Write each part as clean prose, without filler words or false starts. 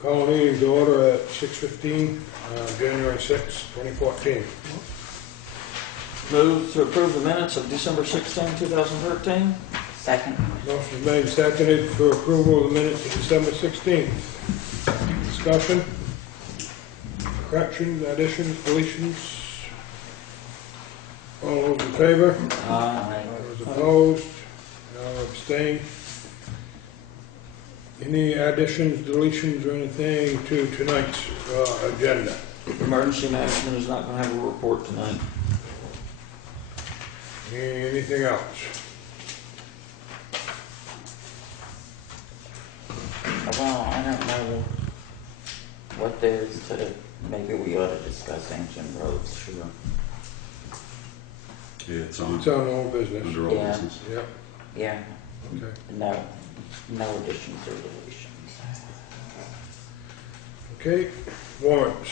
Call meeting to order at 6:15, January 6, 2014. Move to approve the minutes of December 16, 2013. Second. Motion made and seconded for approval of the minutes of December 16th. Discussion? Corrections, additions, deletions? All those in favor? Aye. Those opposed? No abstained? Any additions, deletions, or anything to tonight's agenda? Emergency management is not going to have a report tonight. Anything else? Well, I don't know what there is to, maybe we ought to discuss ancient roads, sure. Yeah, it's on. It's on old business. Under old Yeah. business. Yep, Yeah, okay. no additions or deletions. Okay, warrants.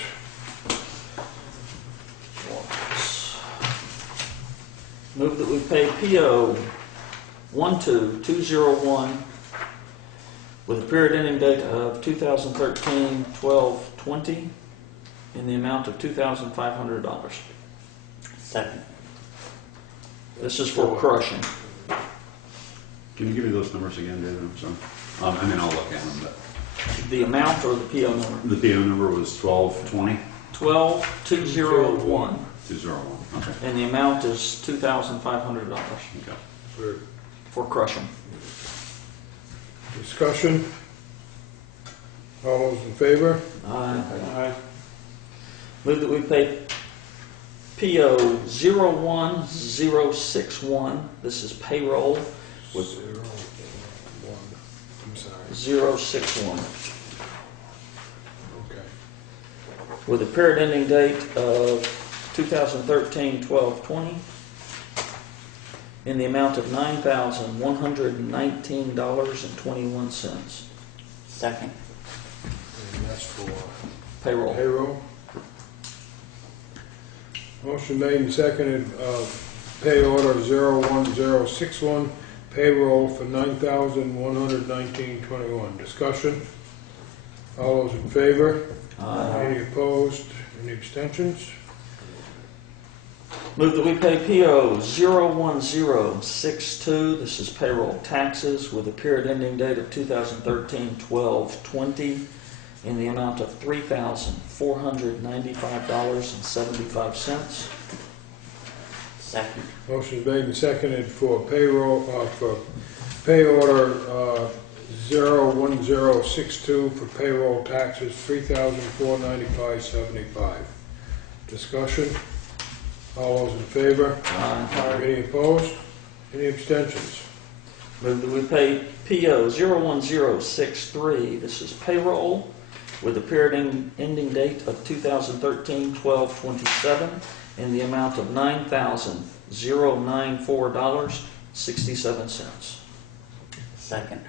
Move that we pay PO 12201 with a period ending date of 2013-12-20 in the amount of $2,500. Second. This is for crushing. Can you give me those numbers again, David? I'm sorry. I mean, I'll look at them, but The amount or the PO number? the PO number was 1220 12201 201. Okay. and the amount is $2,500 Okay. for crushing. Discussion? All those in favor? Aye. Move that we pay PO 01061. This is payroll with 061 Okay. with a period ending date of 2013-12-20 in the amount of $9,119.21. Second. And that's for Payroll. payroll. Motion made and seconded, pay order 01061, payroll for $9,119.21. Discussion? All those in favor? Any opposed? Any abstentions? Move that we pay PO 01062. This is payroll taxes with a period ending date of 2013-12-20 in the amount of $3,495.75. Second. Motion made and seconded for payroll, for pay order 01062 for payroll taxes, $3,495.75. Discussion? All those in favor? Any opposed? Any abstentions? Move that we pay PO 01063. This is payroll with a period ending date of 2013-12-27 in the amount of $9,094.67. Second.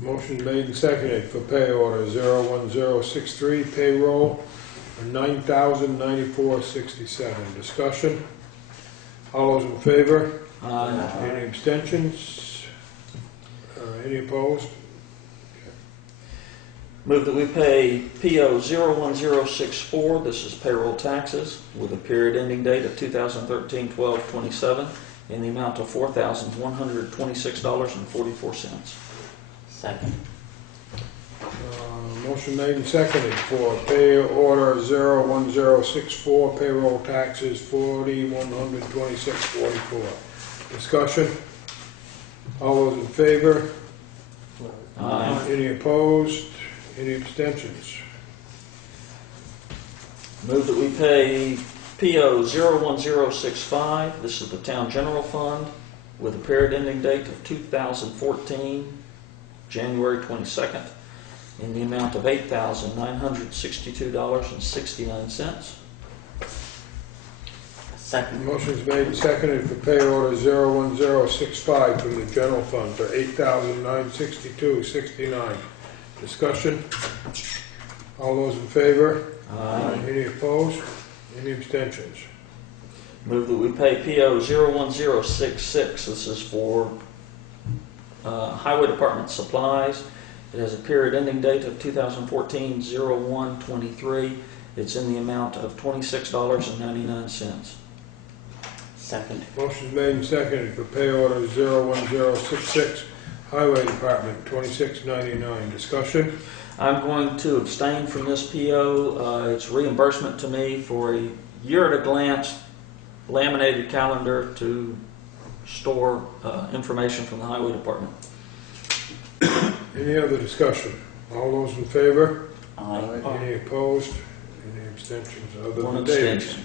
Motion made and seconded for pay order 01063, payroll for $9,094.67. Discussion? All those in favor? Any abstentions? Any opposed? Move that we pay PO 01064. This is payroll taxes with a period ending date of 2013-12-27 in the amount of $4,126.44. Second. Motion made and seconded for pay order 01064, payroll taxes $4,126.44. Discussion? All those in favor? Aye. Any opposed? Any abstentions? Move that we pay PO 01065, this is the Town General Fund, with a period ending date of 2014, January 22nd, in the amount of $8,962.69. Second. Motion's made and seconded for pay order 01065 from the general fund for $8,962.69. Discussion? All those in favor? Aye. Any opposed? Any abstentions? Move that we pay PO 01066, this is for Highway Department supplies. It has a period ending date of 2014-01-23. It's in the amount of $26.99. Second. Motion's made and seconded for pay order 01066, Highway Department, $26.99. Discussion? I'm going to abstain from this PO. It's reimbursement to me for a year-at-a-glance laminated calendar to store information from the Highway Department. Any other discussion? All those in favor? Aye. Any opposed? Any abstentions? Other One than David's? abstention.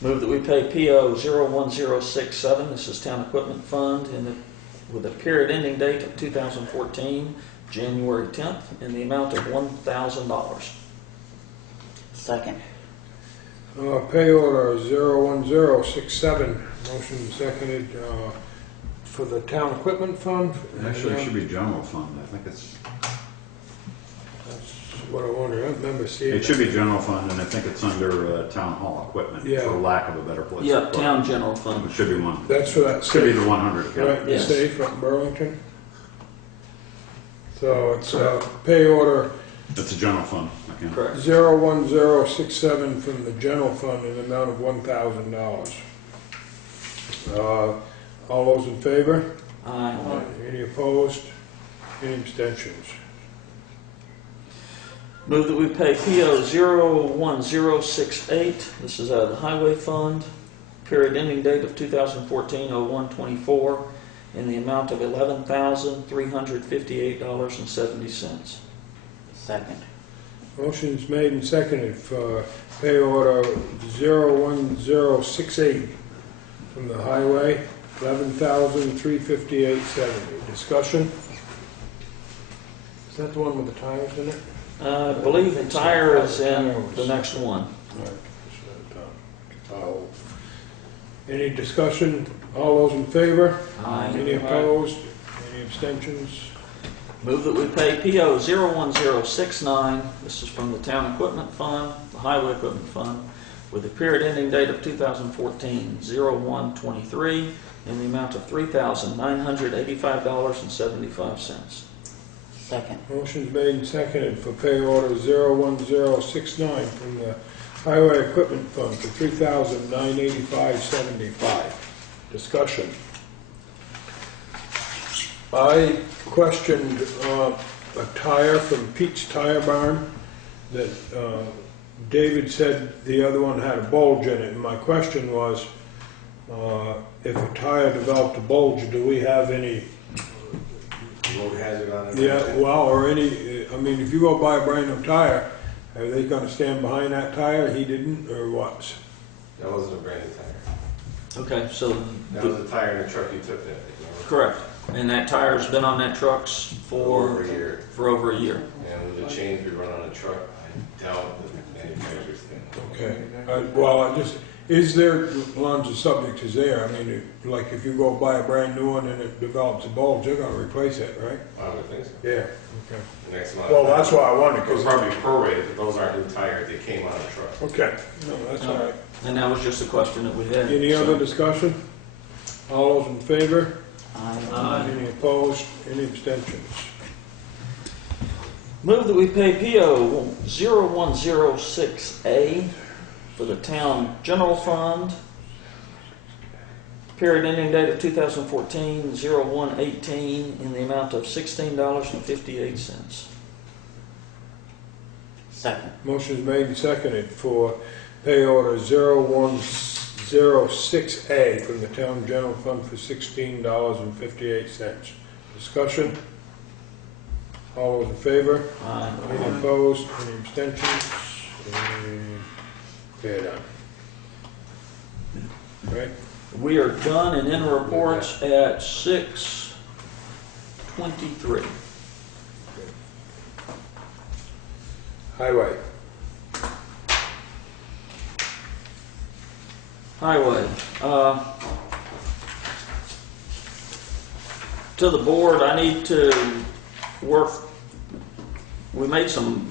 Move that we pay PO 01067, this is Town Equipment Fund, with a period ending date of 2014, January 10th, in the amount of $1,000. Second. Pay order 01067, motion seconded for the town equipment fund. Actually, it should be general fund. I think That's what I wonder. I remember seeing it should be general fund, and I think it's under town hall equipment, Yeah. for lack of a better place. Yeah, to put it. Town General Fund. It should be one. That's for that Should be safe, the 100. Yeah. right? The Yes. safe up in Burlington. So it's pay order It's a general fund. Okay. Correct. 01067 from the general fund in the amount of $1,000. All those in favor? Aye. Any opposed? Any abstentions? Move that we pay PO 01068, this is out of the Highway Fund, period ending date of 2014-01-24, in the amount of $11,358.70. Second. Motion's made and seconded for pay order 01068 from the highway, $11,358.70. Discussion? Is that the one with the tires in it? I believe the tire is in the next one. Oh. Any discussion? All those in favor? Aye. Any opposed? Any abstentions? Move that we pay PO 01069, this is from the Town Equipment Fund, the Highway Equipment Fund, with a period ending date of 2014-01-23, in the amount of $3,985.75. Second. Motion's made and seconded for pay order 01069 from the Highway Equipment Fund for $3,985.75. Discussion. I questioned a tire from Pete's Tire Barn that David said the other one had a bulge in it. And my question was, if a tire developed a bulge, do we have any Road hazard on it? Yeah, well, or any, I mean, if you go buy a brand new tire, are they gonna stand behind that tire? He didn't, or what? That wasn't a brand new tire. Okay, so, That was a tire in the truck you took that, remember? correct. And that tire's been on that trucks Over a year. for over a year. And with the chains we run on the truck, I doubt the manufacturer's thing. Okay, well, I just, is there, Lon's the subject is there, I mean, like if you go buy a brand new one and it develops a bulge, they're gonna replace it, right? I would think so. Yeah, okay. The next month. Well, that's why I wondered, It was 'cause, probably prorated, but those aren't new tires, they came on a truck. okay, no, that's all right. And that was just a question that we had. Any so- other discussion? All those in favor? Aye. Any opposed? Any abstentions? Move that we pay PO 0106A for the Town General Fund, period ending date of 2014-01-18, in the amount of $16.58. Second. Motion's made and seconded for pay order 0106A from the Town General Fund for $16.58. Discussion? All those in favor? Aye. Any opposed? Any abstentions? Okay, done. Right? We are done and in reports at 6:23. Highway. Highway. To the board, I need to work, we made some,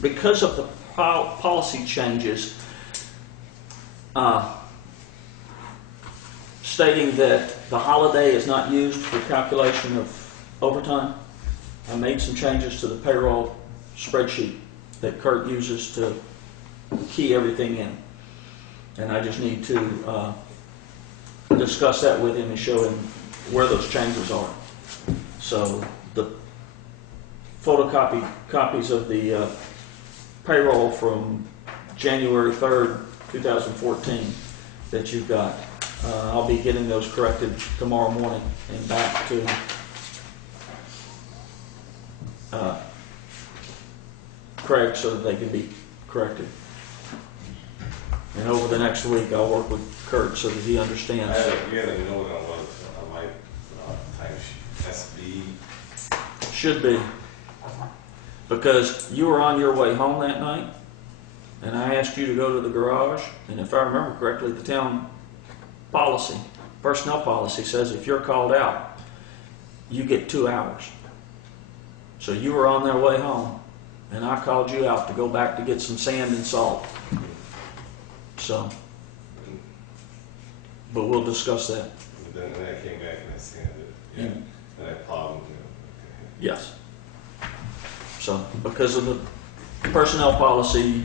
because of the policy changes, stating that the holiday is not used for calculation of overtime. I made some changes to the payroll spreadsheet that Kurt uses to key everything in. And I just need to discuss that with him and show him where those changes are. So the copies of the payroll from January 3rd, 2014 that you've got, I'll be getting those corrected tomorrow morning and back to Craig so that they can be corrected. And over the next week, I'll work with Kurt so that he understands. You had a note on my timesheet, SB. Should be. Because you were on your way home that night, and I asked you to go to the garage, and if I remember correctly, the town policy, personnel policy says if you're called out, you get 2 hours. So you were on their way home, and I called you out to go back to get some sand and salt. So, but we'll discuss that. Then I came back and I sanded it. Yeah. And I plowed them. Yes. So, because of the personnel policy,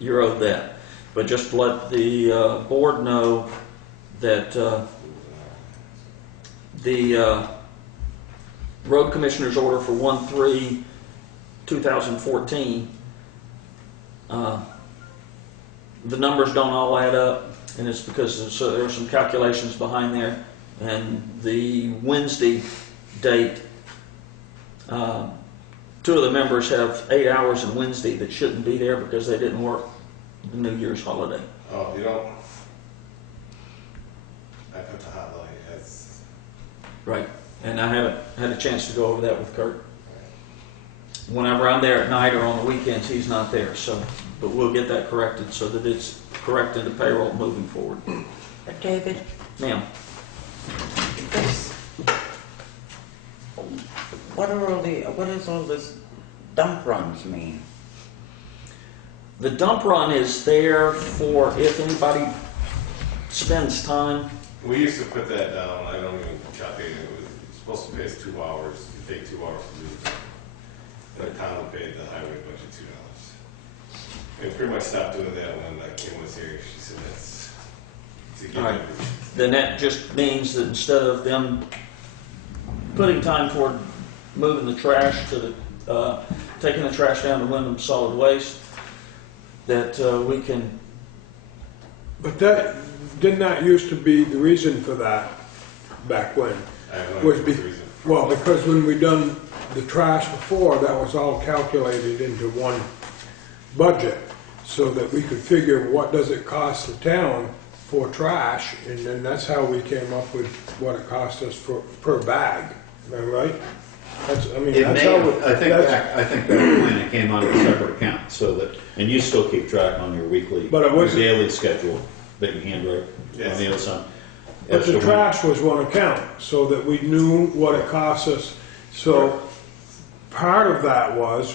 you're owed that. But just let the board know that the road commissioner's order for 1/3/2014, the numbers don't all add up, and it's because there are some calculations behind there. And the Wednesday date, 2 of the members have 8 hours in Wednesday that shouldn't be there because they didn't work the New Year's holiday. Oh, you don't? I put the hot light as... Right. And I haven't had a chance to go over that with Kurt. Whenever I'm there at night or on the weekends, he's not there. So, but we'll get that corrected so that it's correct in the payroll moving forward. But David, Ma'am. this, what does all this dump runs mean? The dump run is there for if anybody spends time. We used to put that down. I don't even calculate it. It was supposed to pay us 2 hours. You take 2 hours to do it. And the town paid the highway budget $2. We pretty much stopped doing that when Kim was here. She said that's to give All right. it. Then that just means that instead of them putting time toward moving the trash to the, taking the trash down to Wyndham Solid Waste, that we can. But didn't that used to be the reason for that back when? I have no Was idea be, the reason. well, because when we done the trash before, that was all calculated into one budget so that we could figure what does it cost the town for trash, and then that's how we came up with what it cost us per bag. Am I right? That's, I mean, It that's may, how I think back when it came out of a separate account, so that, and you still keep track on your weekly, But it your wasn't- daily schedule that you handwrite on the other side. But As the to when- trash was one account, so that we knew what it cost us. So part of that was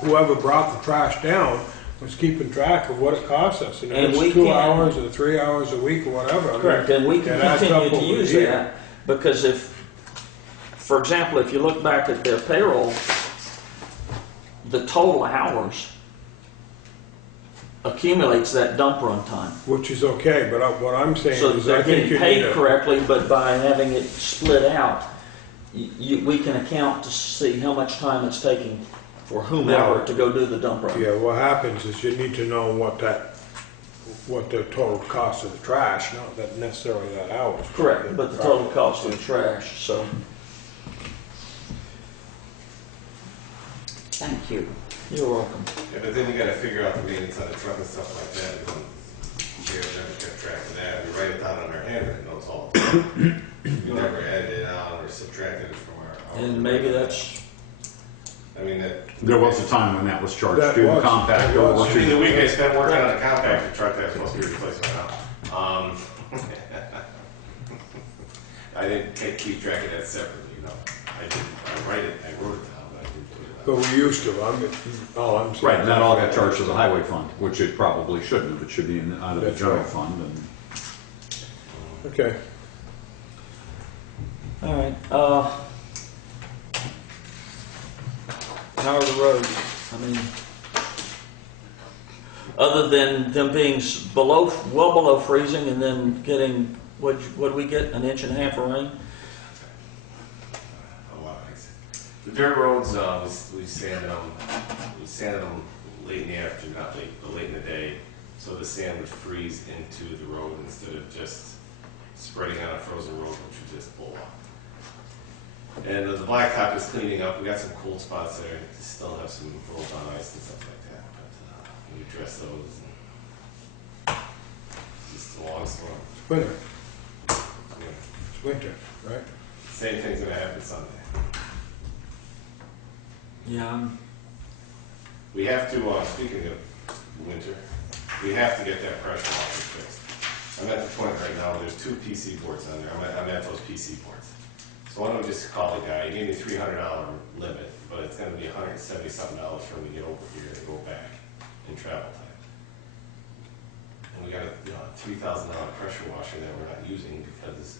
whoever brought the trash down was keeping track of what it cost us. And And if we it's 2 can- hours or 3 hours a week or whatever. I mean, Correct, and we can it adds up continue to over the use year. that, because if, for example, if you look back at their payroll, the total hours accumulates that dump run time. Which is okay, but what I'm saying So is they're I think getting you paid need a... correctly, but by having it split out, we can account to see how much time it's taking for whomever Well, to go do the dump run. Yeah, what happens is you need to know what what the total cost of the trash, not that necessarily that hours. Correct, but the total cost of the trash, so. Thank you. You're welcome. Yeah, but then you gotta figure out the maintenance on the truck and stuff like that, and we never kept track of that, we write it down on our handwritten notes all the time. We never added it out or subtracted it from our. And maybe that's, I mean, that. There was a time when that was charged That to the was- compactor. that was. I mean, the week I spent working on a compactor truck that was supposed to be replaced by now. I didn't keep track of that separately, you know. I wrote it down, but I didn't put it But on. we used to, I'm saying. Right, and that all got charged to the highway fund, which it probably shouldn't have. It should be out of the That's general right. fund. And Okay. all right, how are the roads? I mean, other than them being well below freezing and then getting, what'd we get, an inch and a half of rain? A lot, like I said. The dirt roads, we sanded them late in the afternoon, not late, but late in the day, so the sand would freeze into the road instead of just spreading on a frozen road, which would just blow off. And the blacktop is cleaning up. We got some cool spots there. We still have some roads on ice and stuff like that, but we address those. And it's just a long storm. It's winter, Yeah. it's winter, right? Same thing's gonna happen Sunday. Yeah, We have to, speaking of winter, we have to get that pressure washer fixed. I'm at the point right now, there's 2 PC boards on there. I'm at those PC boards. So why don't we just call the guy? He gave me a $300 limit, but it's gonna be $170-something for me to get over here and go back in travel time. And we got a $3,000 pressure washer that we're not using because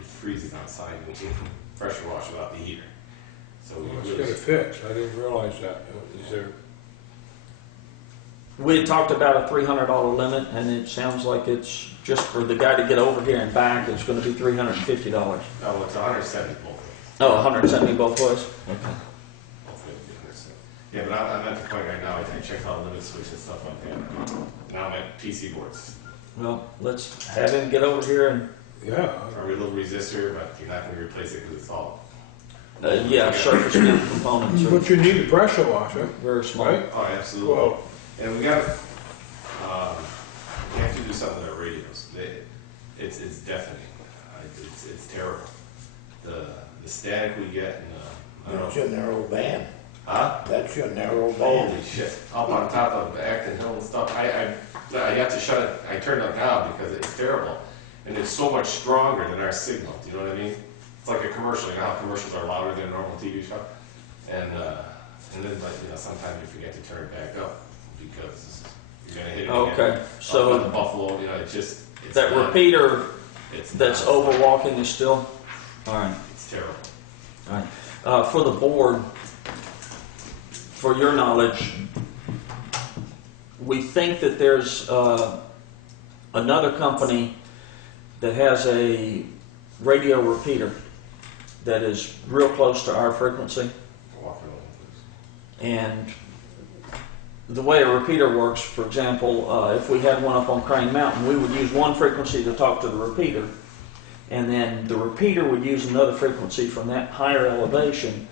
it freezes outside when you pressure wash without the heater. So we Let's really. get it fixed, I didn't realize that. Is there, we had talked about a $300 limit, and it sounds like it's just for the guy to get over here and back, it's gonna be $350. Oh, it's 170 both ways. Oh, 170 both ways? Okay. Hopefully it'll be 170. Yeah, but I'm at the point right now, I checked all the limit switch and stuff like that. Now I'm at PC boards. Well, let's have him get over here and, yeah, Probably a little resistor, but you're not gonna replace it because it's all. yeah, surface mount components are but you need a pressure washer, very small. right? Oh, absolutely. Well, And we gotta, we have to do something with our radios. It's deafening. It's terrible. The static we get and, I don't That's know. your narrow band. Huh? That's your narrow band. Holy shit. Up on top of Acton Hill and stuff. I have to shut it, I turned it down because it's terrible. And it's so much stronger than our signal, do you know what I mean? It's like a commercial, you know how commercials are louder than a normal TV show? And then like, sometimes you forget to turn it back up because you're gonna hit it again. Okay, Up on so the Buffalo, it's that not- repeater it's that's not- overwalking is still, all right. It's terrible. All right. For the board, for your knowledge, we think that there's another company that has a radio repeater that is real close to our frequency. Walk it over, please. And the way a repeater works, for example, if we had one up on Crane Mountain, we would use one frequency to talk to the repeater, and then the repeater would use another frequency from that higher elevation,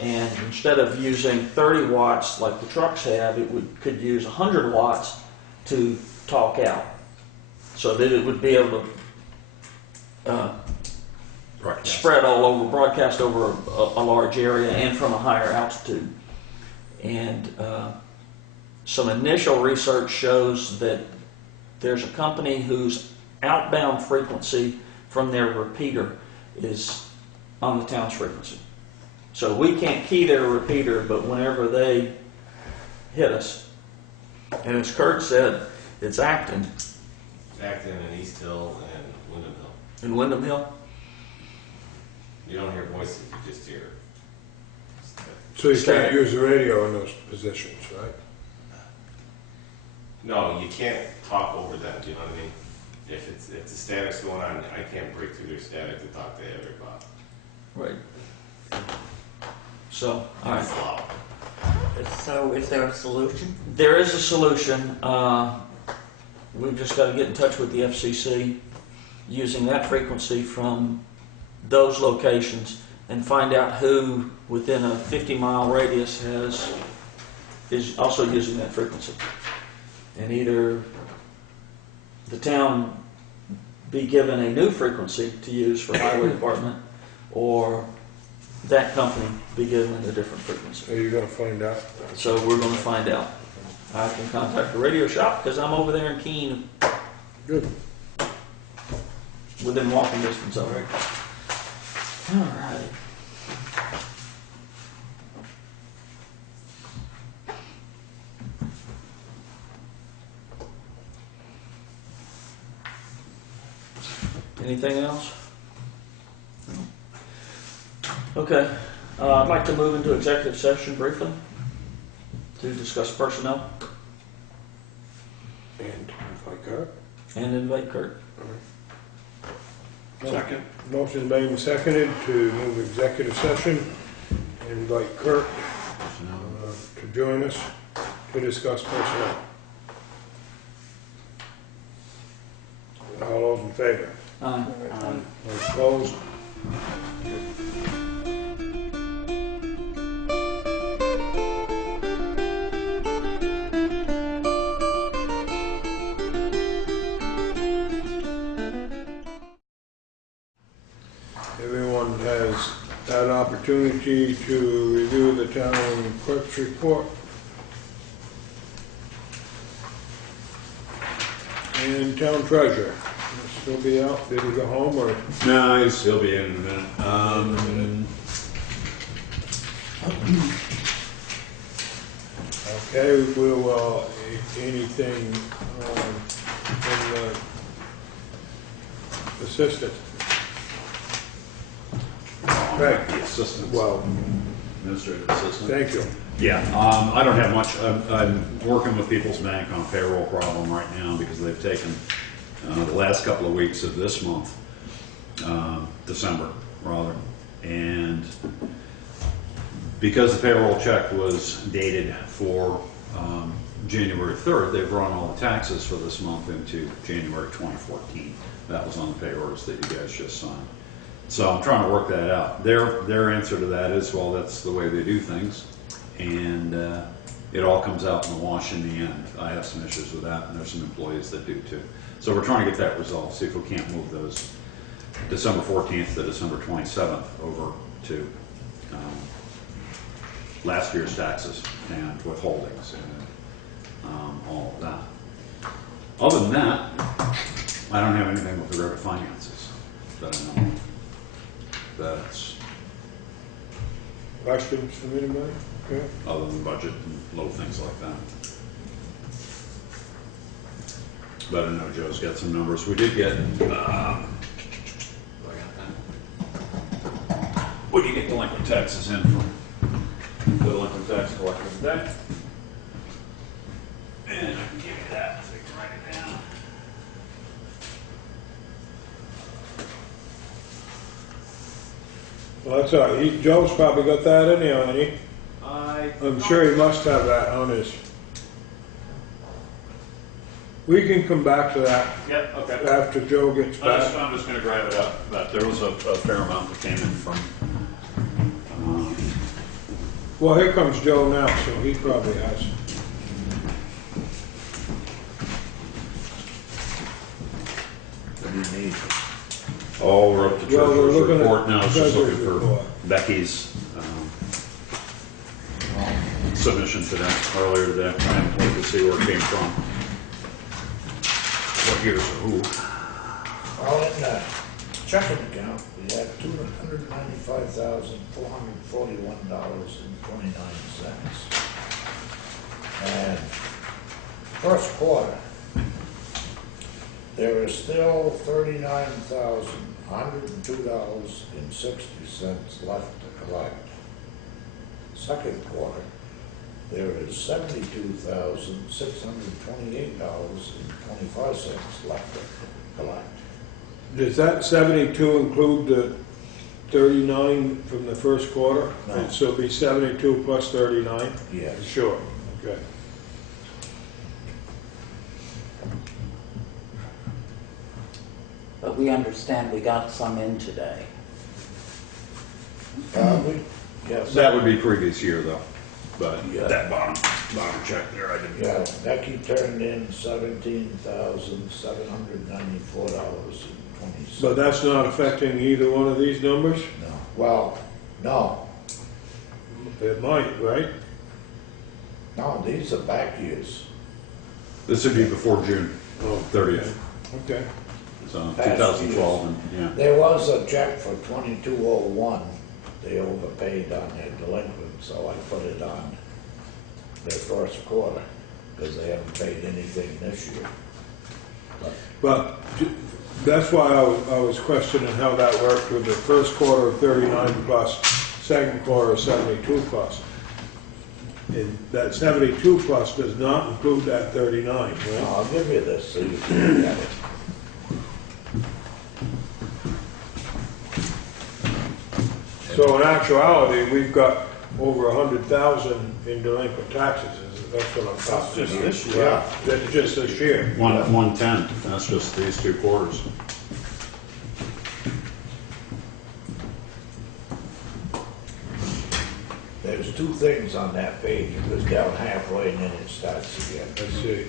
and instead of using 30 watts like the trucks have, could use 100 watts to talk out, so that it would be able to spread all over, broadcast over a large area and from a higher altitude. And some initial research shows that there's a company whose outbound frequency from their repeater is on the town's frequency. So we can't key their repeater, but whenever they hit us, and as Kurt said, it's Acton Acton and East Hill and Wyndham Hill. and Wyndham Hill. You don't hear voices, you just hear. so you can't use the radio in those positions, right? No, you can't talk over them, do you know what I mean? If the static's going on, I can't break through their static to talk to everybody. Right. So, all right. It's loud. So is there a solution? There is a solution. we've just got to get in touch with the FCC using that frequency from those locations and find out who within a 50-mile radius is also using that frequency. And either the town be given a new frequency to use for highway department, or that company be given a different frequency. Are you gonna find out? So we're going to find out. I can contact the radio shop because I'm over there in Keene, Good. within walking distance of it. All right. Anything else? No. Okay. I'd like to move into executive session briefly to discuss personnel And if I could. and invite Kurt. Second. Motion made and seconded to move executive session. Invite Kurt to join us to discuss personnel. All those in favor? Aye. Those opposed? Everyone has had opportunity to review the town clerk's report. And town treasurer, he'll still be out, did he go home or? No, he'll be in a minute. Okay, we'll, anything, from the assistant? Right, The assistant, well, administrative assistant. thank you. Yeah, I don't have much. I'm working with People's Bank on a payroll problem right now because they've taken the last couple of weeks of this month, December rather, and because the payroll check was dated for January 3rd, they've run all the taxes for this month into January 2014. That was on the payrolls that you guys just signed. So I'm trying to work that out. Their answer to that is, well, that's the way they do things, and it all comes out in the wash in the end. I have some issues with that, and there's some employees that do too. So we're trying to get that resolved, see if we can't move those December 14th to December 27th over to last year's taxes and withholdings and all of that. Other than that, I don't have anything with regard to finances that I know of. That's Questions from anybody? Okay. other than budget and little things like that. But I know Joe's got some numbers. We did get, we did get delinquent taxes in from the delinquent tax collector today. And I can give you that, so you can write it down. Well, that's all right. Joe's probably got that anyhow, hasn't he? I'm sure he must have that on his. We can come back to that Yep, okay. after Joe gets back. I'm just gonna grab it up, but there was a fair amount that came in from, Well, here comes Joe now, so he probably has. What do you need? oh, we're up to Well, we're treasurer's looking at report now. It's just looking treasurer's for report. Becky's submission to that earlier today. Trying to look to see where it came from. What years or who. Well, in the checking account, we had $295,441.29. And first quarter, there is still $39,102.60 left to collect. Second quarter, there is $72,628.25 left to collect. Does that 72 include the 39 from the first quarter? No. So it'll be 72 plus 39? Yes. Sure, okay. But we understand we got some in today. Yes. That would be previous year though, but Yeah. that bottom check there, I didn't. Yeah, Becky turned in $17,794.20. But that's not affecting either one of these numbers? No, well, no, It might, right? no, these are back years. This would be before June Oh, 30th, Okay. so Past 2012, and, yeah. There was a check for 2201. They overpaid on their delinquent, so I put it on their first quarter, because they haven't paid anything this year. But that's why I was questioning how that worked with the first quarter of 39 plus, second quarter of 72 plus. And that 72 plus does not include that 39, right? I'll give you this so you can look at it. So in actuality, we've got over 100,000 in delinquent taxes. That's what I'm talking Just about. this year. Yeah, that's just this year. 110, that's just these 2 quarters. There's 2 things on that page. It goes down halfway and then it starts again. I see.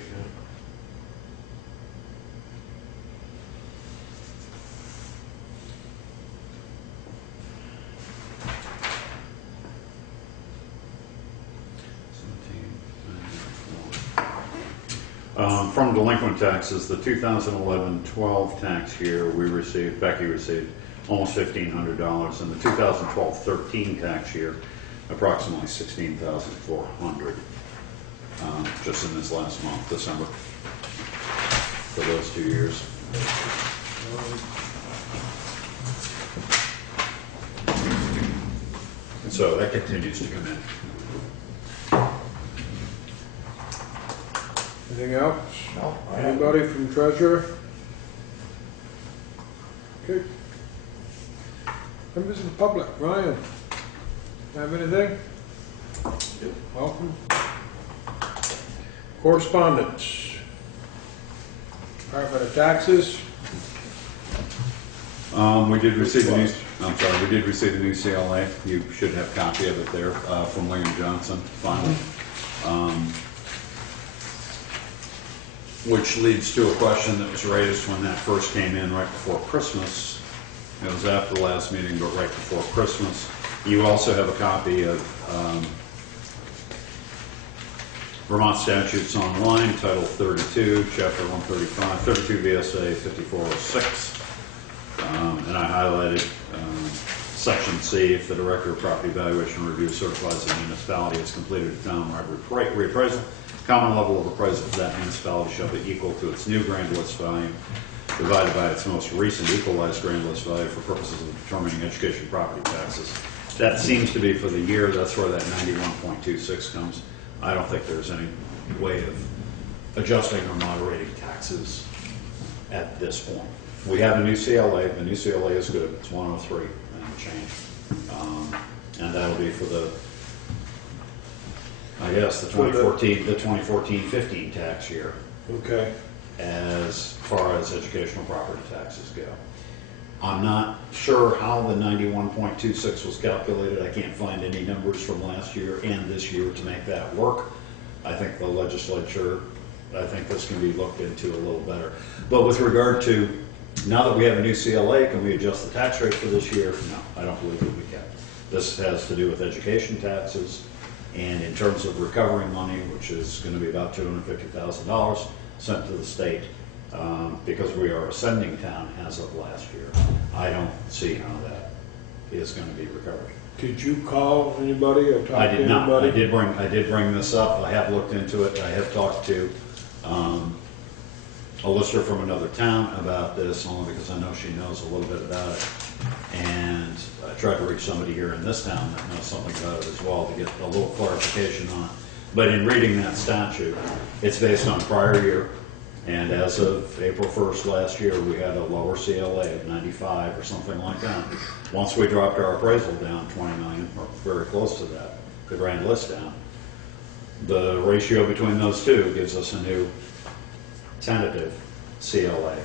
From delinquent taxes, the 2011-12 tax year, Becky received almost $1,500, and the 2012-13 tax year, approximately $16,400, just in this last month, December, for those 2 years. And so that continues to come in. Anything else? No, I haven't. Anybody from treasurer? Okay. Members of the public, Ryan, have anything? Welcome. Correspondence. Department of Taxes. We did receive a new, we did receive a new CLA. You should have a copy of it there, from William Johnson, finally. Which leads to a question that was raised when that first came in right before Christmas. It was after the last meeting, but right before Christmas. You also have a copy of Vermont Statutes Online, Title 32, Chapter 135, 32 VSA 5406. And I highlighted Section C, if the Director of Property Valuation Review certifies that the municipality has completed a town-wide reappraisal, common level of appraisal for that municipality shall be equal to its new grand list value divided by its most recent equalized grand list value for purposes of determining education property taxes. That seems to be for the year. That's where that 91.26 comes. I don't think there's any way of adjusting or moderating taxes at this point. We have a new CLA. The new CLA is good. It's 103 and change. And that'll be for the, I guess, the 2014-15 tax year, Okay. as far as educational property taxes go. I'm not sure how the 91.26 was calculated. I can't find any numbers from last year and this year to make that work. I think the legislature, I think this can be looked into a little better. But with regard to, now that we have a new CLA, can we adjust the tax rate for this year? No, I don't believe that we can. This has to do with education taxes, and in terms of recovering money, which is going to be about $250,000 sent to the state, because we are a sending town as of last year. I don't see how that is going to be recovered. Did you call anybody or talk to I anybody? did not. I did bring this up. I have looked into it. I have talked to a lister from another town about this, only because I know she knows a little bit about it. And I tried to reach somebody here in this town that knows something about it as well to get a little clarification on it. But in reading that statute, it's based on prior year. And as of April 1st last year, we had a lower CLA of 95 or something like that. Once we dropped our appraisal down 20 million, or very close to that, the grand list down, the ratio between those two gives us a new tentative CLA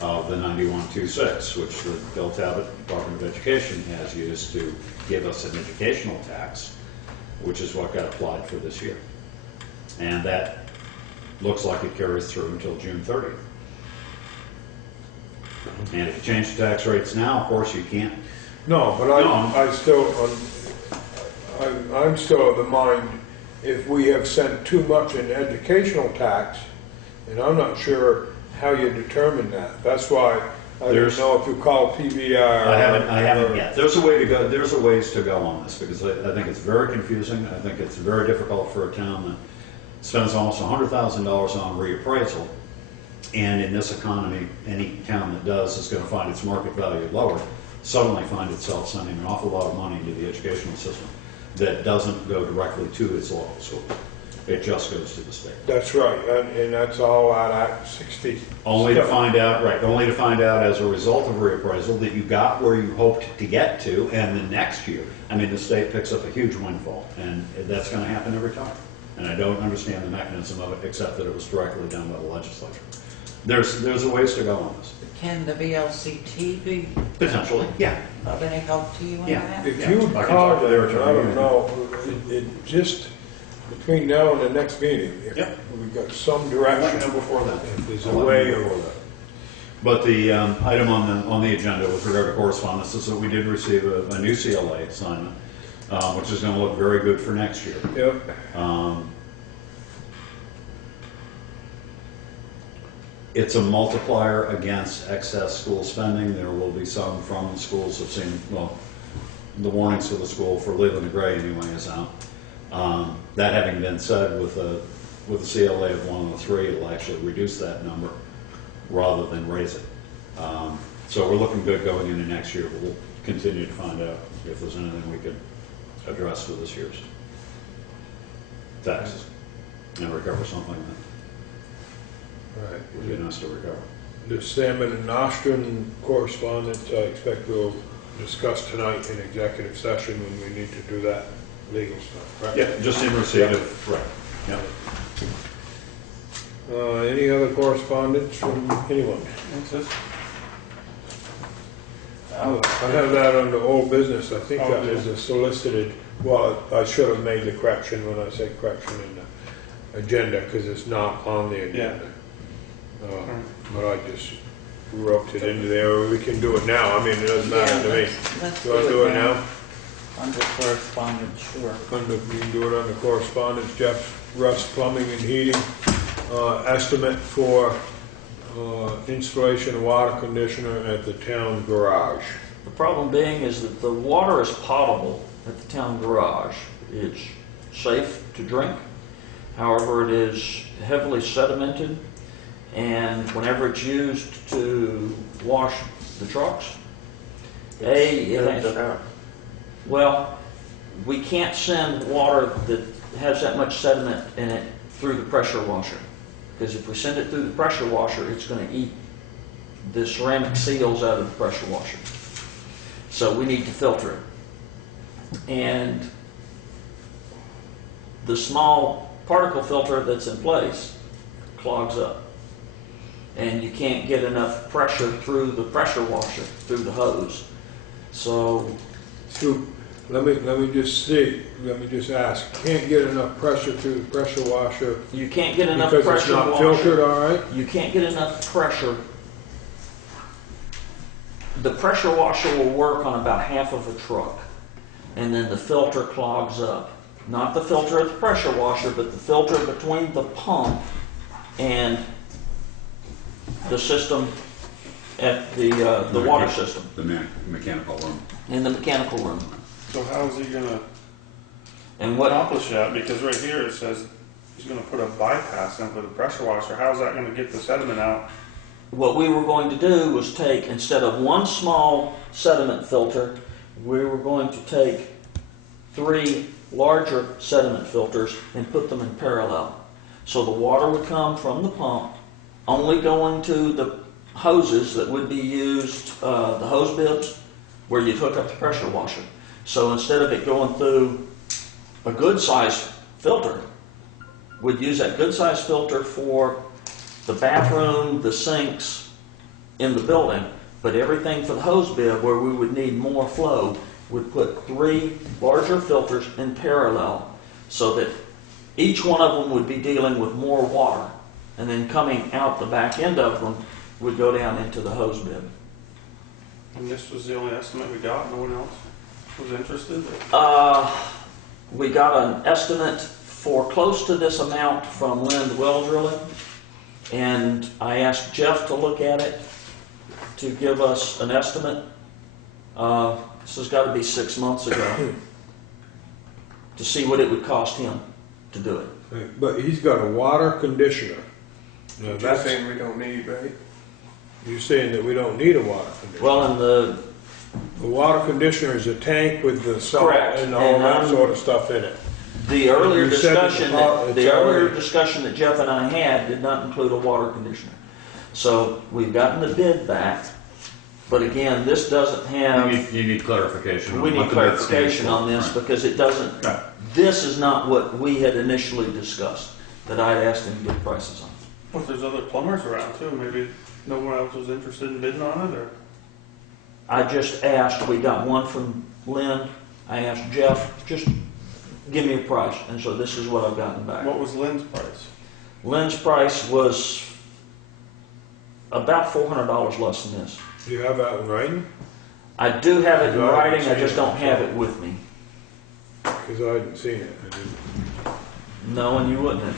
of the 9126, which the Bill Talbot Department of Education has used to give us an educational tax, which is what got applied for this year. And that looks like it carries through until June 30th. And if you change the tax rates now, of course, you can't. No, but I'm still of the mind, if we have sent too much in educational tax, and I'm not sure how you determine that. That's why I don't know if you call PBR. I haven't yet. There's a way to go. There's a ways to go on this, because I think it's very confusing. I think it's very difficult for a town that spends almost $100,000 on reappraisal, and in this economy, any town that does is going to find its market value lower, suddenly find itself sending an awful lot of money into the educational system that doesn't go directly to its local school. It just goes to the state. That's right, and that's all out Act 60. Only to find out, right, only to find out as a result of reappraisal that you got where you hoped to get to, and the next year, I mean, the state picks up a huge windfall, and that's going to happen every time. And I don't understand the mechanism of it, except that it was directly done by the legislature. There's a ways to go on this. Can the VLCT be Potentially, yeah. of any help to you in Yeah. that? If Yeah, you I can would talk call to their them, I attorney. don't know, it just, between now and the next meeting, if Yep. we've got some Let direction, me know before that. if there's a I'll let way you know of, before that. But the item on the agenda with regard to correspondence is that we did receive a new CLA assignment, which is going to look very good for next year. yep, It's a multiplier against excess school spending. There will be some from the schools have seen, well, the warnings to the school for Leland and Gray anyway is out. That having been said, with a CLA of 103, it'll actually reduce that number rather than raise it. So we're looking good going into next year, but we'll continue to find out if there's anything we could address for this year's taxes and recover something that right. would be nice to recover. The salmon and Nostrand correspondence, I expect we'll discuss tonight in executive session when we need to do that legal stuff, right? Yeah, just in receipt of, right, yeah. Any other correspondence from anyone? I have that under old business. I think that was a solicited, well, I should have made the correction when I said correction in the agenda, because it's not on the agenda. But I just roped it into there. We can do it now. I mean, it doesn't matter to me. Let's Do I do it now? Under correspondence, sure. We can do it under correspondence. Jeff Russ Plumbing and Heating, estimate for installation of water conditioner at the town garage. The problem being is that the water is potable at the town garage. It's safe to drink. However, it is heavily sedimented, and whenever it's used to wash the trucks, well, we can't send water that has that much sediment in it through the pressure washer. Because if we send it through the pressure washer, it's going to eat the ceramic seals out of the pressure washer. So we need to filter it. And the small particle filter that's in place clogs up. And you can't get enough pressure through the pressure washer, through the hose. So Let me just ask, can't get enough pressure through the pressure washer you can't get enough because pressure it's not washer. filtered, all right? You can't get enough pressure. The pressure washer will work on about half of a truck, and then the filter clogs up. Not the filter at the pressure washer, but the filter between the pump and the system at the water system The mechanical room. in the mechanical room. So how is he gonna And what accomplish that? Because right here it says he's gonna put a bypass in for the pressure washer. How's that gonna get the sediment out? What we were going to do was take, instead of one small sediment filter, we were going to take 3 larger sediment filters and put them in parallel. So the water would come from the pump, only going to the hoses that would be used, the hose bibs, where you'd hook up the pressure washer. So instead of it going through a good size filter, we'd use that good size filter for the bathroom, the sinks, in the building, but everything for the hose bib where we would need more flow would put 3 larger filters in parallel so that each one of them would be dealing with more water, and then coming out the back end of them would go down into the hose bib. And this was the only estimate we got, no one else was interested? We got an estimate for close to this amount from Lind Well Drilling, and I asked Jeff to look at it to give us an estimate. This has got to be 6 months ago, to see what it would cost him to do it. Right, but he's got a water conditioner. Now, You're that's, saying we don't need, right? you're saying that we don't need a water conditioner. Well, and the water conditioner is a tank with the salt Correct. and all And that I'm- sort of stuff in it. The earlier You said discussion, it's the earlier already- discussion that Jeff and I had did not include a water conditioner. So we've gotten the bid back, but again, this doesn't have, You need clarification. on we need what the bid stands clarification for. on this Right. because it doesn't, Right. this is not what we had initially discussed, that I'd asked him to get prices on. Well, if there's other plumbers around too, maybe no one else was interested in bidding on it, or? I just asked, we got one from Lynn, I asked Jeff, just give me a price, and so this is what I've gotten back. What was Lynn's price? Lynn's price was about $400 less than this. Do you have that in writing? I do have it in No, I haven't writing, I seen just it. don't have it with me. Because I hadn't seen it. I didn't. No, and you wouldn't have,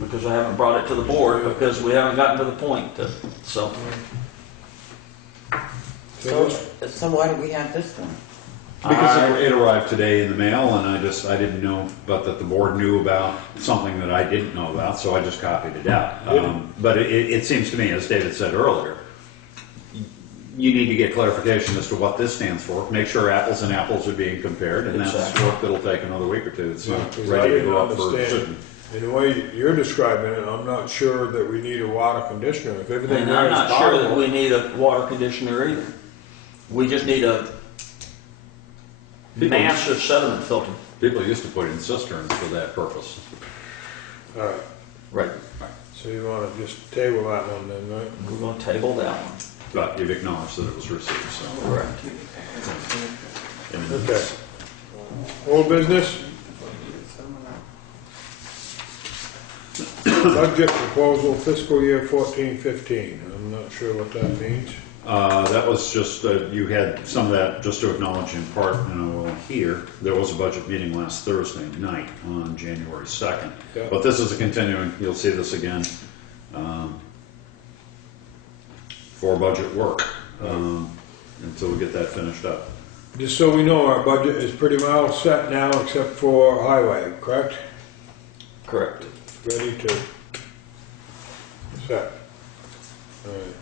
because I haven't brought it to the board, because we haven't gotten to the point to, so. So, so why do we have this one? Because it arrived today in the mail, and I didn't know, but that the board knew about something that I didn't know about, so I just copied it out. But it seems to me, as David said earlier, you need to get clarification as to what this stands for. Make sure apples and apples are being compared, and that's Exactly. work that'll take another week or two. It's not 'Cause I ready to didn't go up for understand. shipment. In the way you're describing it, I'm not sure that we need a water conditioner. If everything And there I'm is not sure that potable, we need a water conditioner either. We just need a massive sediment filter. People used to put in cisterns for that purpose. all right. Right. So you want to just table that one then, right? We're gonna table that one. But you've acknowledged that it was received, so. Correct. Okay. Old business, budget proposal fiscal year 14-15. I'm not sure what that means. That was just, you had some of that, just to acknowledge in part, here, there was a budget meeting last Thursday night on January 2nd. Yeah. But this is a continuing, you'll see this again, for budget work, until we get that finished up. Just so we know, our budget is pretty well set now except for highway, correct? Correct. Ready to set. All right.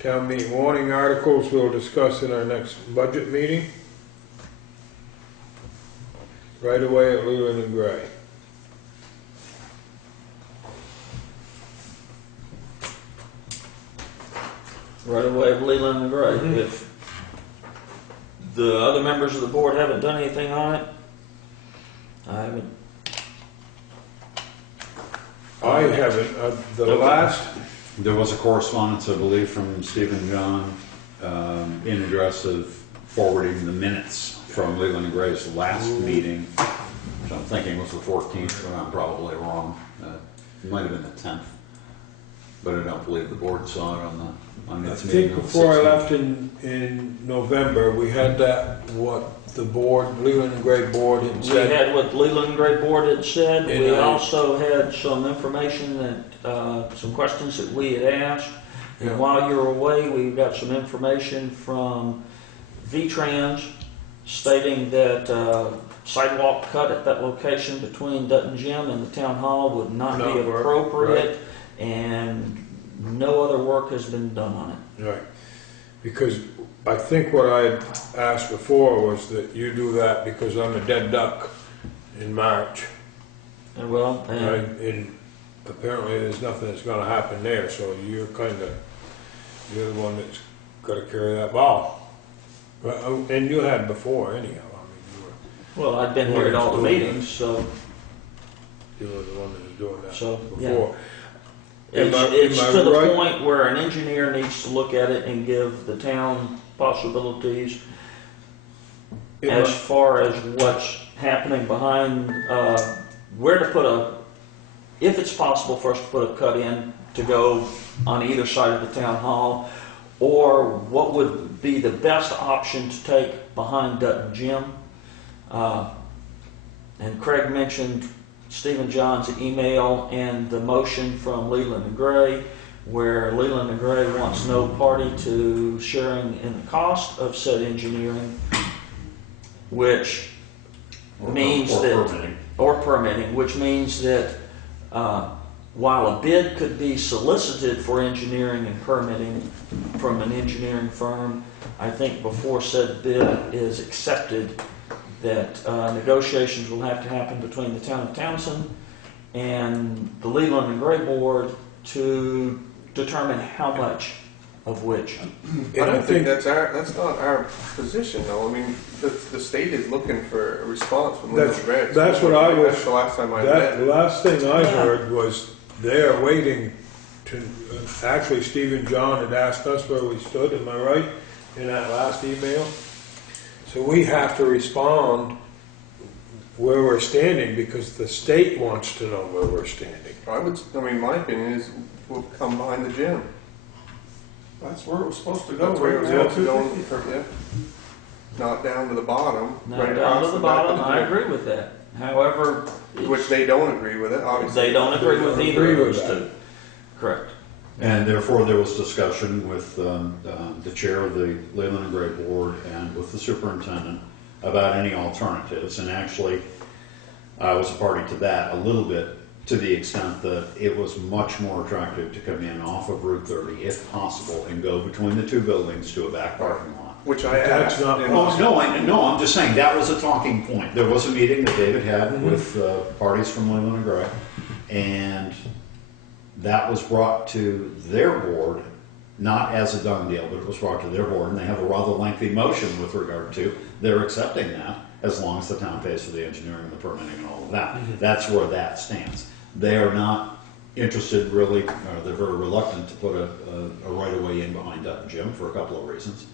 Town meeting warning articles we'll discuss in our next budget meeting. Right away at Leland and Gray. Right away of Leland and Gray. Mhm. If the other members of the board haven't done anything on it, I haven't. I haven't, the Okay. last, There was a correspondence, I believe, from Steve and John, in address of forwarding the minutes from Leland and Gray's last meeting, which I'm thinking was the 14th, but I'm probably wrong. It might have been the 10th, but I don't believe the board saw it on I its meeting think on the before I 16th. left in November, we had that, what the board, Leland and Gray board had We said. had what Leland and Gray board had said. And We I- also had some information that, some questions that we had asked. Yeah. And while you were away, we got some information from V-Trans stating that sidewalk cut at that location between Dutton Gym and the town hall would not be Not work, appropriate, and no other work has been done on it. Right, because I think what I had asked before was that you do that because I'm a dead duck in March. And well, Right, and and apparently there's nothing that's gonna happen there, so you're the one that's gotta carry that ball. But, and you had before anyhow, I well, I've been here at all the meetings, so mean, you were the one that was doing that So, yeah. before. It's am I to the right? point where an engineer needs to look at it and give the town possibilities as far as what's happening behind, where to put if it's possible for us to put a cut in to go on either side of the town hall, or what would be the best option to take behind Dutton Gym. And Craig mentioned Stephen John's email and the motion from Leland and Gray, where Leland and Gray wants no party to sharing in the cost of said engineering, which means or permitting, which means that while a bid could be solicited for engineering and permitting from an engineering firm, I think before said bid is accepted, that negotiations will have to happen between the town of Townshend and the Leland and Gray board to determine how much of which. I don't think that's not our position though. I mean, the state is looking for a response from Leland and Gray. That's what I was. That's the last time I That read. last thing I heard was they're waiting to, actually Steve and John had asked us where we stood, am I right, in that last email? So we have to respond where we're standing because the state wants to know where we're standing. I mean, my opinion is we'll come behind the gym. That's where it was supposed to go. That's where it was supposed to go. 250. Yeah. Not down to the bottom. Now, right down across to the back of bottom, the I gym. agree with that. However, Which they don't agree with it, obviously. they don't agree with They don't either agree of with those that. two. Correct. And therefore, there was discussion with the chair of the Leland and Gray board and with the superintendent about any alternatives. And actually, I was a party to that a little bit, to the extent that it was much more attractive to come in off of Route 30, if possible, and go between the two buildings to a back parking lot. Which I That's asked. not and- Oh, no, I'm just saying, that was a talking point. There was a meeting that David had with parties from Leland and Gray, and that was brought to their board, not as a done deal, but it was brought to their board, and they have a rather lengthy motion with regard to, they're accepting that, as long as the town pays for the engineering, the permitting, and all of that. That's where that stands. They are not interested really, or they're very reluctant to put a right-of-way in behind Dutton Gym for a couple of reasons.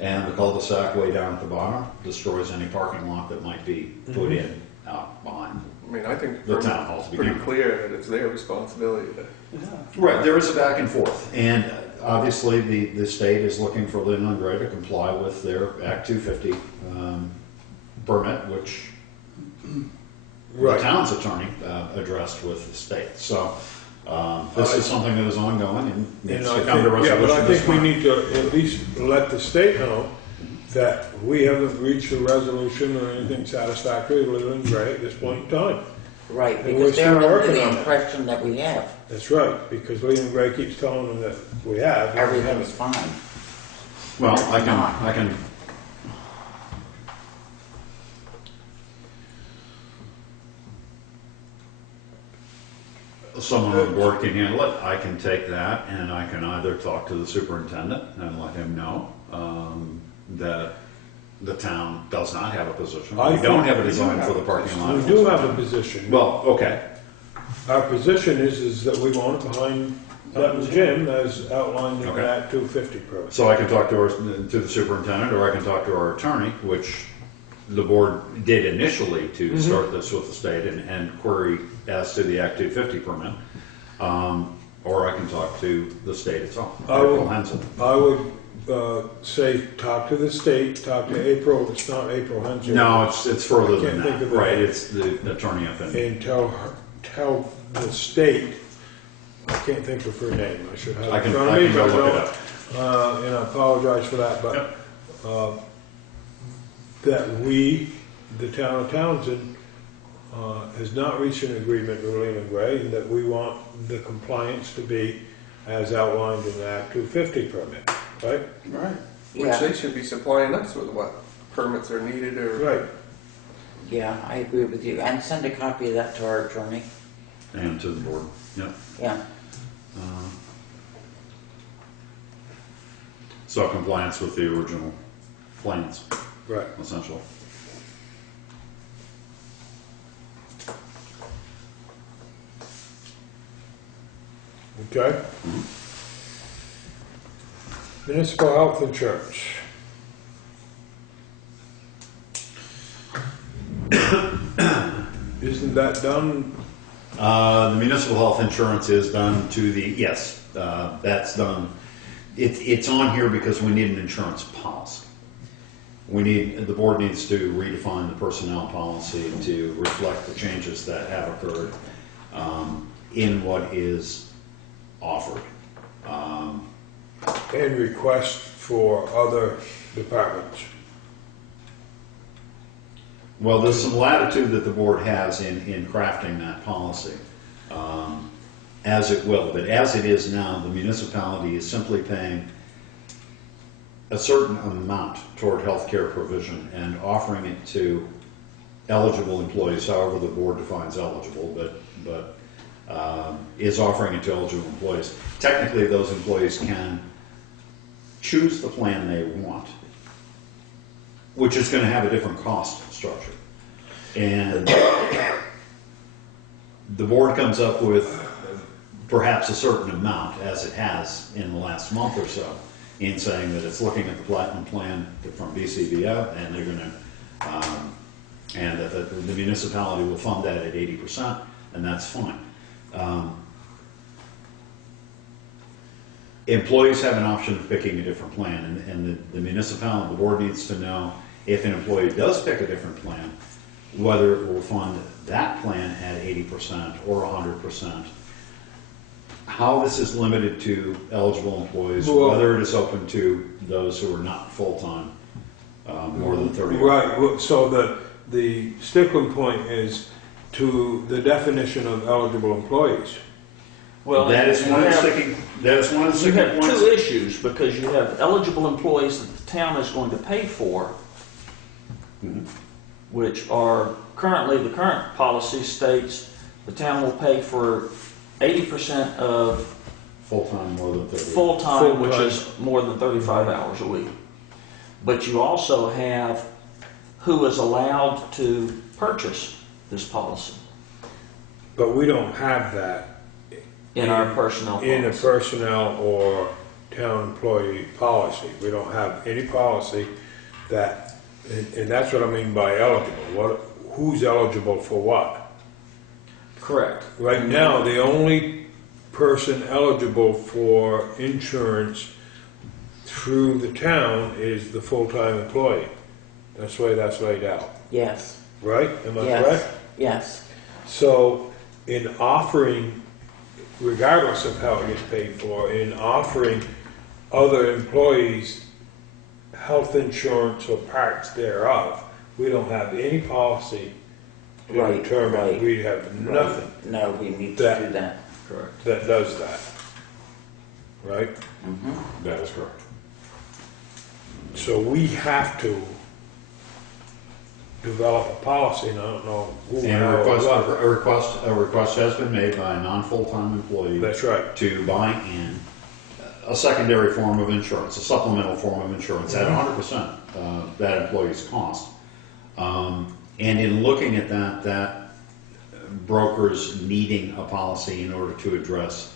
And the cul-de-sac way down at the bottom destroys any parking lot that might be put in out behind. I mean, I think The town hall to it's pretty begin with. clear that it's their responsibility to. Right, there is a back and forth, and obviously the state is looking for Leland and Gray to comply with their Act 250 permit, which the Right. town's attorney addressed with the state. So this is something that is ongoing and needs to come to But resolution I this think we month. need to at least let the state know that we haven't reached a resolution or anything satisfactory with Leland and Gray at this point in time. Right, And we're because they're still under working the on it. impression that we have. That's right, because Leland and Gray keeps telling them that we have. and we Everything's haven't. fine. Well, I Not. can. Someone on the board can handle it. I can take that and I can either talk to the superintendent and let him know that the town does not have a position. I We don't think have a we design do for the parking lot. We do have a position. Well, okay. Our position is that we want it behind Dutton's Gym as outlined in Okay. that 250 program. So I can talk to the superintendent, or I can talk to our attorney, which the board did initially to start this with the state and query as to the Act 250 permit. Or I can talk to the state itself, April Hensel. I would say, talk to the state, talk to April, it's not April Hensel. No, it's further I than can't think that, of it. right, it's the attorney up in. And tell the state, I can't think of her name, I should have I it in can front of me, go but I look it don't. up. And I apologize for that, but, that we, the town of Townsend, has not reached an agreement with Leland Gray, and that we want the compliance to be as outlined in the Act 250 permit, right? Right. Yeah. Which they should be supplying us with what permits are needed or. Right. Yeah, I agree with you. And send a copy of that to our attorney. And to the board, yep. Yeah. So compliance with the original plans, Right. essentially. Okay? Municipal health insurance. Isn't that done? The municipal health insurance is done to the, yes, that's done. It's on here because we need an insurance policy. The board needs to redefine the personnel policy to reflect the changes that have occurred in what is offered. And request for other departments. Well, there's some latitude that the board has in crafting that policy, as it will. But as it is now, the municipality is simply paying a certain amount toward healthcare provision and offering it to eligible employees, however the board defines eligible, but is offering it to eligible employees. Technically, those employees can choose the plan they want, which is going to have a different cost structure. And the board comes up with perhaps a certain amount, as it has in the last month or so, in saying that it's looking at the platinum plan from BCBO, and they're going to, and that the municipality will fund that at 80%, and that's fine. Employees have an option of picking a different plan, and the municipality, the board needs to know if an employee does pick a different plan, whether it will fund that plan at 80% or 100%. How this is limited to eligible employees, Well, whether it is open to those who are not full-time, more than 30 hours. Right, well, so the sticking point is to the definition of eligible employees. Well, That is one of the you sticking, that is one of the you sticking have points. two issues, because you have eligible employees that the town is going to pay for, Mhm. which are currently, the current policy states the town will pay for 80% of Full-time, more than 30. full-time, which Full-time. is more than 35 hours a week. But you also have who is allowed to purchase this policy But we don't have that in our personnel policy. in a personnel or town employee policy. We don't have any policy that, and that's what I mean by eligible. Who's eligible for what? Correct. Right now, the only person eligible for insurance through the town is the full-time employee. That's the way that's laid out, Yes, right? Am I yes, correct? yes, So in offering, regardless of how it gets paid for, in offering other employees health insurance or parts thereof, we don't have any policy to Right, determine. right. We have nothing no, we need to That- do that. Correct. that does that, right? That is correct. So we have to develop a policy, and I don't know who. And how, or what. a request has been made by a non-full-time employee That's right. to buy in a secondary form of insurance, a supplemental form of insurance at 100% that employee's cost. And in looking at that brokers needing a policy in order to address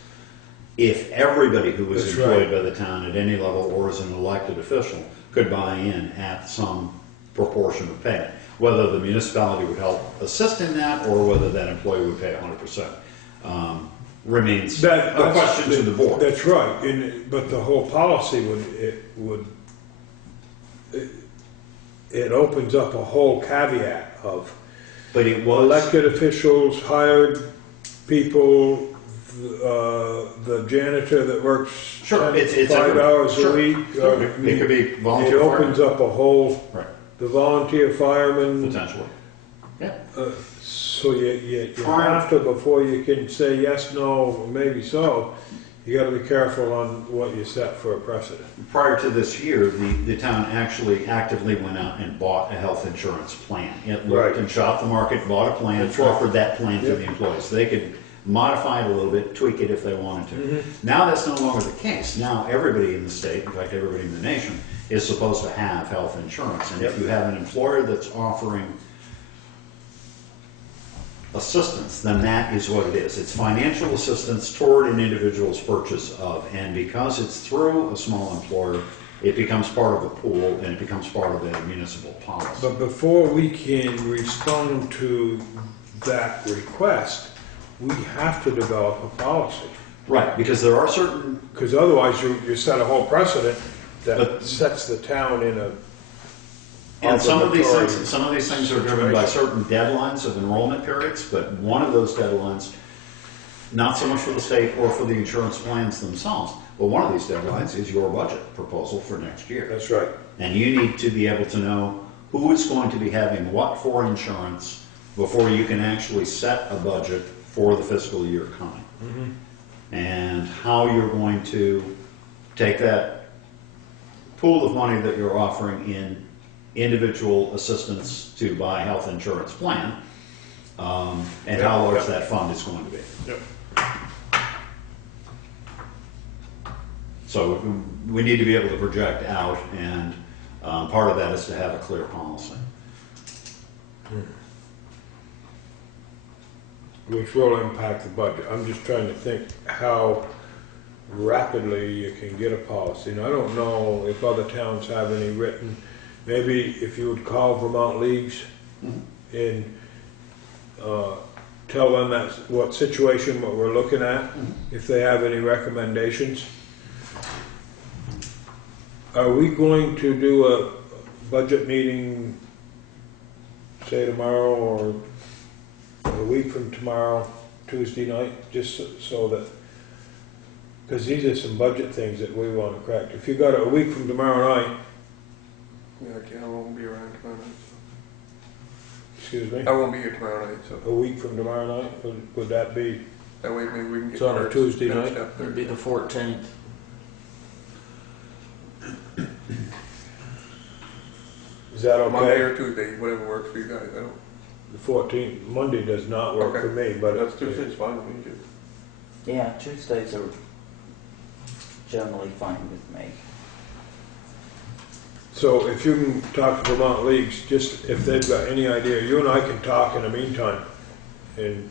if everybody who was That's employed right. by the town at any level or as an elected official could buy in at some proportion of pay. Whether the municipality would help assist in that or whether that employee would pay 100% remains a question to the board. That's right, but the whole policy it opens up a whole caveat of But it was, elected officials, hired people, the janitor that works Sure, it's 5 everybody. hours Sure. a week. It could be It volunteer opens firemen. up a whole, Right, the volunteer firemen. potentially. Yeah. So you Prior- have to, before you can say yes, no, or maybe so, you gotta be careful on what you set for a precedent. Prior to this year, the town actually actively went out and bought a health insurance plan. It Right. looked and shopped the market, bought a plan, That's right. offered that plan to Yep. the employees. They could modify it a little bit, tweak it if they wanted to. Mm-hmm. Now that's no longer the case. Now everybody in the state, in fact everybody in the nation, is supposed to have health insurance. And if Yep. you have an employer that's offering assistance, then that is what it is. It's financial assistance toward an individual's purchase of, and because it's through a small employer, it becomes part of a pool and it becomes part of a municipal policy. But before we can respond to that request, we have to develop a policy. Right, because there are certain, Because otherwise you set a whole precedent that But- sets the town in a and some of these obligatory things are driven by situation. certain deadlines of enrollment periods, but one of those deadlines, not so much for the state or for the insurance plans themselves, but one of these deadlines is your budget proposal for next year. That's right. And you need to be able to know who is going to be having what for insurance before you can actually set a budget for the fiscal year coming. And how you're going to take that pool of money that you're offering in individual assistance to buy health insurance plan, and how large that fund is going to be. Yep. So we need to be able to project out, and part of that is to have a clear policy. Which will impact the budget. I'm just trying to think how rapidly you can get a policy. And I don't know if other towns have any written. Maybe if you would call Vermont Leagues and tell them that's what situation, what we're looking at, if they have any recommendations. Are we going to do a budget meeting, say tomorrow or a week from tomorrow, Tuesday night, just so that, because these are some budget things that we want to correct. If you got it a week from tomorrow night, Yeah, I won't be around tomorrow night. excuse me, I won't be here tomorrow night, so a week from tomorrow night, would that be, that way maybe we can get. It's on a first Tuesday finished night? up It'd be Thursday. the 14th. is that Monday okay? or Tuesday, whatever works for you guys. I don't. The 14th, Monday does not work Okay. for me, but That's Tuesday's fine with me too. Yeah, Tuesdays are generally fine with me. So if you can talk to Vermont Leagues, just if they've got any idea, you and I can talk in the meantime. And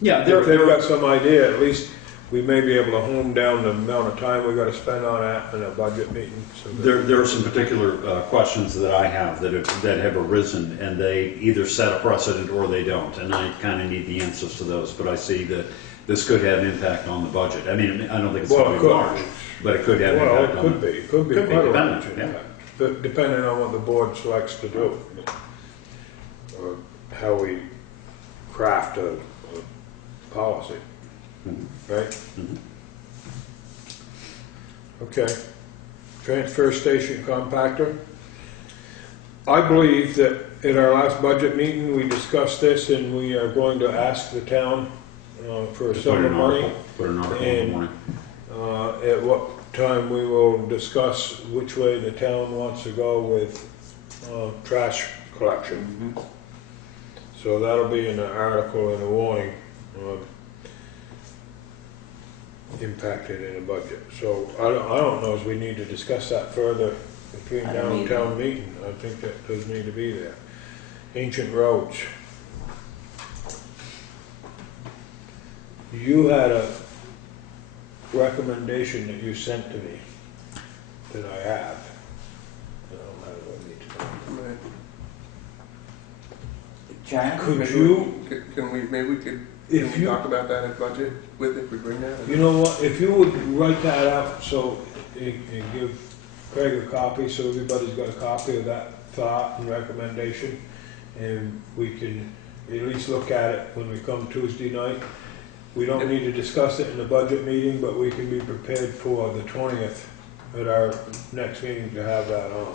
Yeah, if they've got some idea, at least we may be able to hone down the amount of time we gotta spend on that in a budget meeting. So that- there are some particular questions that I have that have arisen, and they either set a precedent or they don't, and I kind of need the answers to those. But I see that this could have impact on the budget. I mean, I don't think it's Well, going it to be could. large, but it could have Well, impact it on could be, it could be Could be, quite a depending, large yeah. impact, but depending on what the board selects to do. Or how we craft a policy, right? Okay. Transfer station compactor. I believe that at our last budget meeting, we discussed this and we are going to ask the town for Put some an money. article- Put an article in And- the morning. At what time we will discuss which way the town wants to go with trash collection. So that'll be in an article in the warning, impacted in the budget. So I don't know if we need to discuss that further between I now don't and either. town meeting. I think that does need to be there. Ancient roads. You had a recommendation that you sent to me that I have. I don't know what I need to know. Jack? Could Maybe you, Can we, maybe we could, if can we you, talk about that in budget with, if we bring that? you know what, if you would write that up so, and give Craig a copy, so everybody's got a copy of that thought and recommendation, and we can at least look at it when we come Tuesday night. We don't need to discuss it in the budget meeting, but we can be prepared for the 20th at our next meeting to have that on.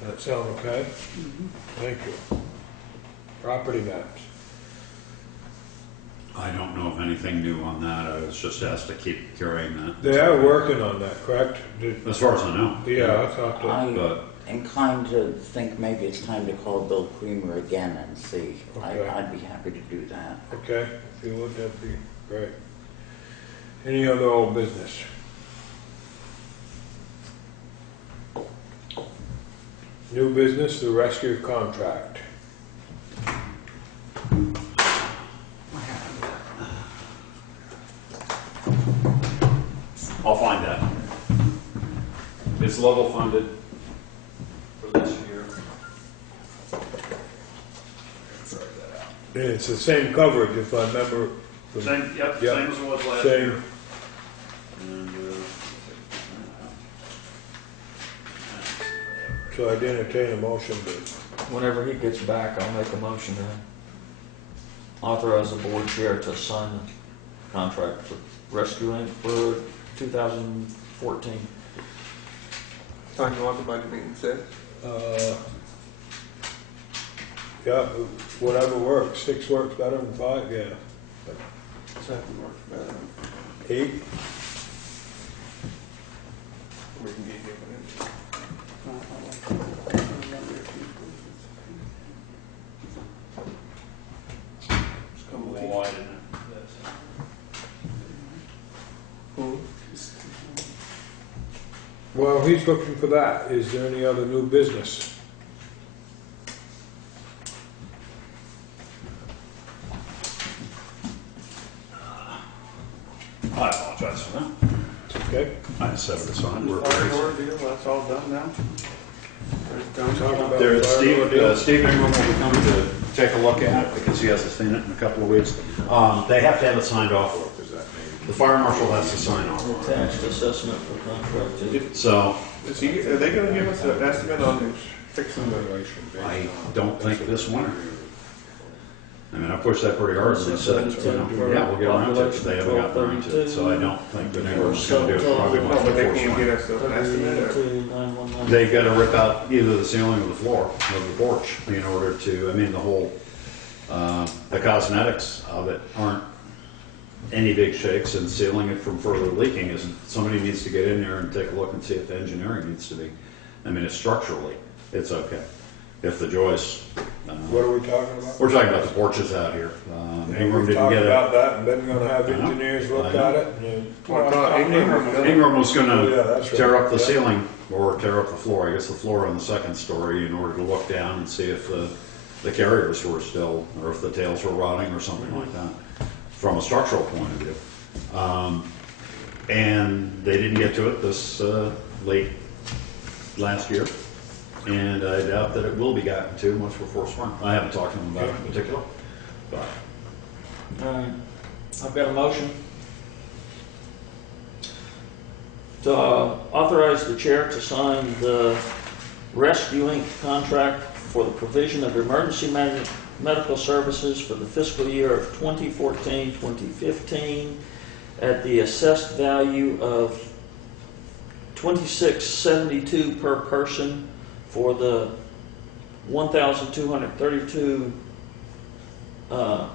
Does that sound okay? Thank you. Property maps. I don't know of anything new on that. I was just asked to keep carrying that. They are working on that, correct? As far as I know. Yeah, I thought that. I'm But inclined to think maybe it's time to call Bill Creamer again and see. Okay. I'd be happy to do that. Okay, if you would, that'd be great. Any other old business? New business, the rescue contract. It's level funded for this year. Sorry that out. And it's the same coverage, if I remember. from- Same, yep, Yep. same as it was last Same. year. And, So I'd entertain a motion to, Whenever he gets back, I'll make a motion to authorize the board chair to sign the contract for Rescue Inc. for 2014. Time you want the budget meeting set? yeah, whatever works. 6 works better than 5, yeah. 7 works better. 8, We can get here when It's come a little wide in it. well, he's looking for that. Is there any other new business? I apologize for that. Okay, I just set it aside. The fire door deal, that's all done now? talk about There, fire Steve, deal. Steve Ingram will be coming to take a look at it because he hasn't seen it in a couple of weeks. They have to have it signed off. The fire marshal has to sign off. Attached assessment for contract. So Is he, are they gonna give us an estimate on fixing the? I don't think this winter. I mean, I pushed that pretty hard and I said, yeah, we'll get around to it, but they haven't gotten around to it. So I don't think that Ingram's gonna do it probably much No, but they before can't get spring. us an estimate or? 911. They've got to rip out either the ceiling or the floor of the porch in order to, I mean, the whole, the cosmetics of it aren't any big shakes, and sealing it from further leaking isn't. Somebody needs to get in there and take a look and see if the engineering needs to be. I mean, it's structurally, it's okay. If the joists, What are we talking about? we're talking about the porches out here. And Ingram we've didn't talked get about it. that, and then gonna have I know. engineers look I know. at it. And, Well, no, Ingram- Ingram was Oh, yeah, gonna that's right. tear up the Yeah. ceiling or tear up the floor, I guess the floor on the second story, in order to look down and see if the carriers were still, or if the tails were rotting or something like that, from a structural point of view. And they didn't get to it this late last year, and I doubt that it will be gotten to much before spring. I haven't talked to them about it in particular, but All right, I've got a motion to authorize the chair to sign the Rescue Inc. contract for the provision of emergency medical services for the fiscal year of 2014-2015 at the assessed value of $26.72 per person for the 1,232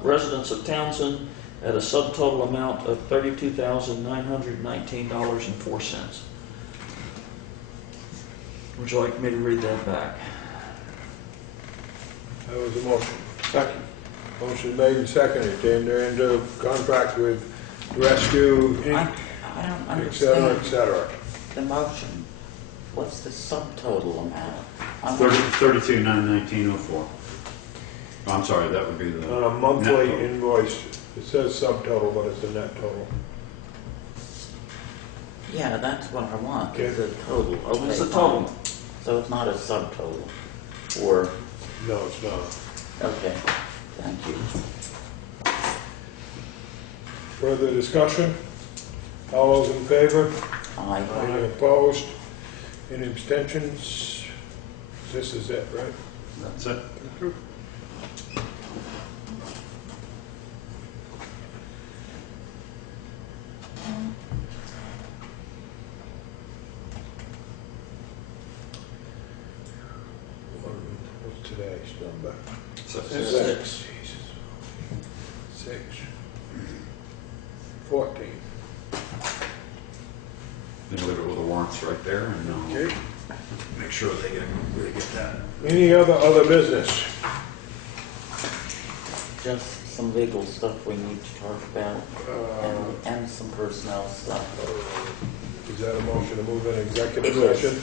residents of Townshend at a subtotal amount of $32,919.04. Would you like me to read that back? that was a motion. Second. Motion made and seconded to enter into contract with Rescue I, Inc., I don't et cetera, understand et cetera. the motion. What's the subtotal amount? 32,919.04. I'm sorry, that would be the. On a monthly net total. invoice, it says subtotal, but it's a net total. Yeah, that's what I want, Okay. the total. Okay, It's the fine. total. So it's not a subtotal, or, No, it's not. okay, thank you. Further discussion? All those in favor? I, Any opposed? Any abstentions? This is it, right? That's it. What's today's number? So- 6. 14. You know, with the warrants right there, and Okay. make sure they get that. Any other business? just some legal stuff we need to talk about, and some personnel stuff. Is that a motion to move in executive It is. session?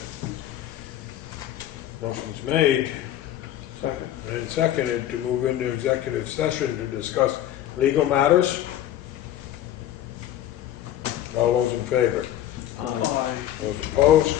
Motion's made Second. and seconded to move into executive session to discuss legal matters. All those in favor? Aye. Those opposed?